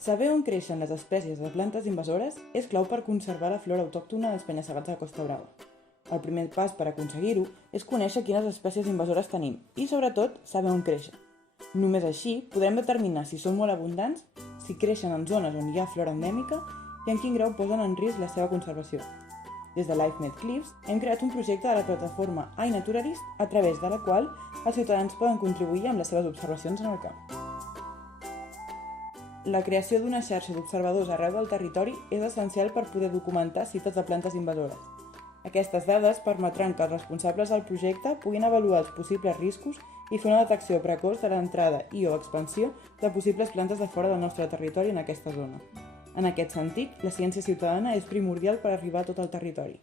Saber on creixen les espècies de plantes invasores és clau per conservar la flora autòctona dels penya-segats de Costa Brava. El primer pas per aconseguir-ho és conèixer quines espècies invasores tenim i, sobretot, saber on creixen. Només així podrem determinar si són molt abundants, si creixen en zones on hi ha flora endèmica i en quin grau posen en risc la seva conservació. Des de LifeMed Cliffs hem creat un projecte de la plataforma iNaturalist a través de la qual els ciutadans poden contribuir amb les seves observacions en el camp. La creació d'una xarxa d'observadors arreu del territori és essencial per poder documentar cites de plantes invasores. Aquestes dades permetran que els responsables del projecte puguin avaluar els possibles riscos i fer una detecció precoç de l'entrada i o expansió de possibles plantes de fora del nostre territori en aquesta zona. En aquest sentit, la ciència ciutadana és primordial per arribar a tot el territori.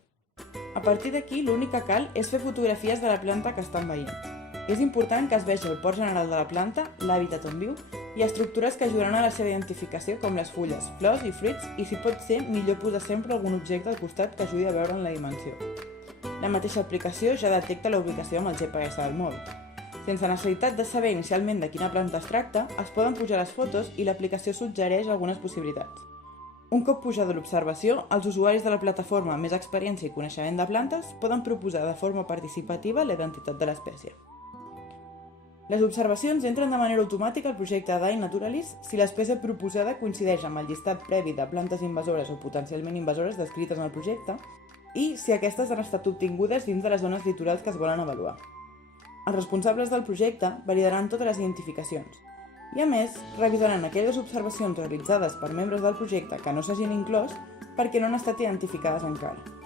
A partir d'aquí, l'únic que cal és fer fotografies de la planta que estan veient. És important que es vegi el port general de la planta, l'hàbitat on viu i estructures que ajudaran a la seva identificació com les fulles, flors i fruits i, si pot ser, millor posar sempre algun objecte al costat que ajudi a veure'n la dimensió. La mateixa aplicació ja detecta la ubicació amb el GPS del mòbil. Sense necessitat de saber inicialment de quina planta es tracta, es poden pujar les fotos i l'aplicació suggereix algunes possibilitats. Un cop pujada l'observació, els usuaris de la plataforma amb més experiència i coneixement de plantes poden proposar de forma participativa la identitat de l'espècie. Les observacions entren de manera automàtica al projecte d'iNaturalist si l'espècie proposada coincideix amb el llistat previ de plantes invasores o potencialment invasores descrites en el projecte i si aquestes han estat obtingudes dins de les zones litorals que es volen avaluar. Els responsables del projecte validaran totes les identificacions i, a més, revisaran aquelles observacions realitzades per membres del projecte que no s'hagin inclòs perquè no han estat identificades encara.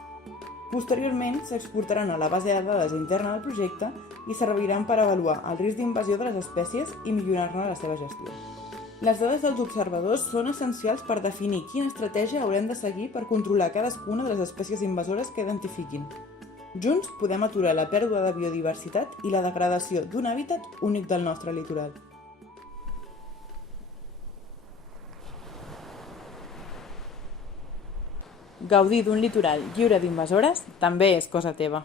Posteriorment, s'exportaran a la base de dades interna del projecte i serviran per avaluar el risc d'invasió de les espècies i millorar-ne la seva gestió. Les dades dels observadors són essencials per definir quina estratègia haurem de seguir per controlar cadascuna de les espècies invasores que identifiquin. Junts podem aturar la pèrdua de biodiversitat i la degradació d'un hàbitat únic del nostre litoral. Gaudir d'un litoral lliure d'invasores també és cosa teva.